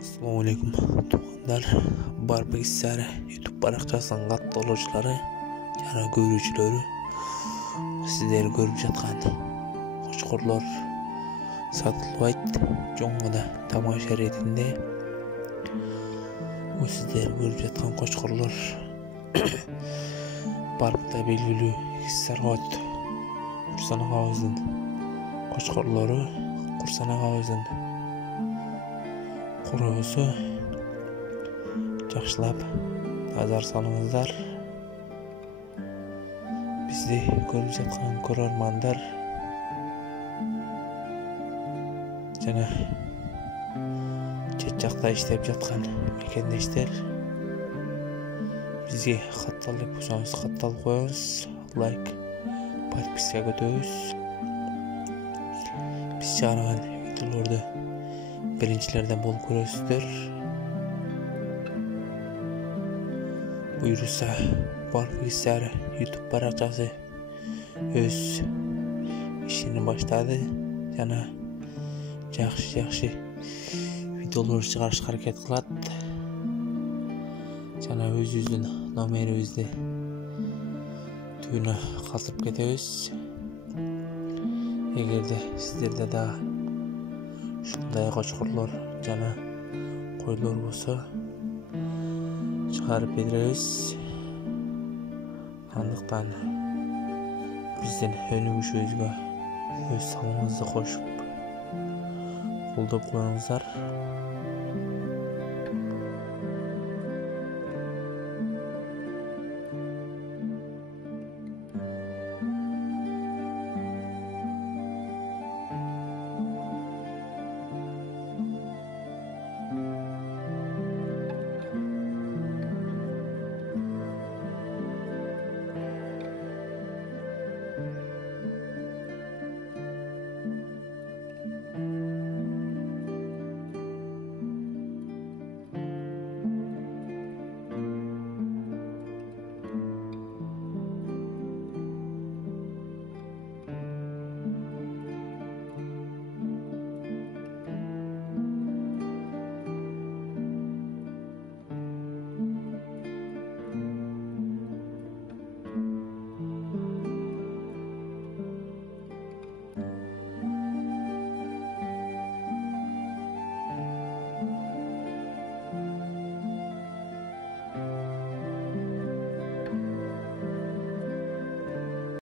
Assalamu alaikum tuğanlar. Barbekisler YouTube baraqçasının qattolujulары jana görүүчүлөрү sizler görüp жаткан кочкорлор Satılbayt жоңгуда тамаша ретинде sizler görüp жаткан кочкорлор Барбыкта белгилүү Саргот Курсанак абыздын кочкорлору Курсанак абыздын Kurusu жақшылап назар салыңыздар. Бізді көріп жатқан көрермандар және шет жақта иштеп жатқан мекендештер бізге хатталып болсаңыз хатталып қойыңыз, лайк, подписка көтөбүз. Біз шығарған видеоларды birinçilerden bol көрөсүздөр. Buyursa Barbekisler YouTube baraqçасы өз işini başladı. Жана жакшы видеолор чыгарышка аракет кылат. Жана өзүбүздүн номерибизди түбүнө калтырып кетебиз. Эгерде сиздерде да ушундай кочкорлор жана койлор болсо чыгарып беребиз. Андыктан биздин өнүгүшүбүзгө өз салымыңызды кошуп колдоп коюңуздар.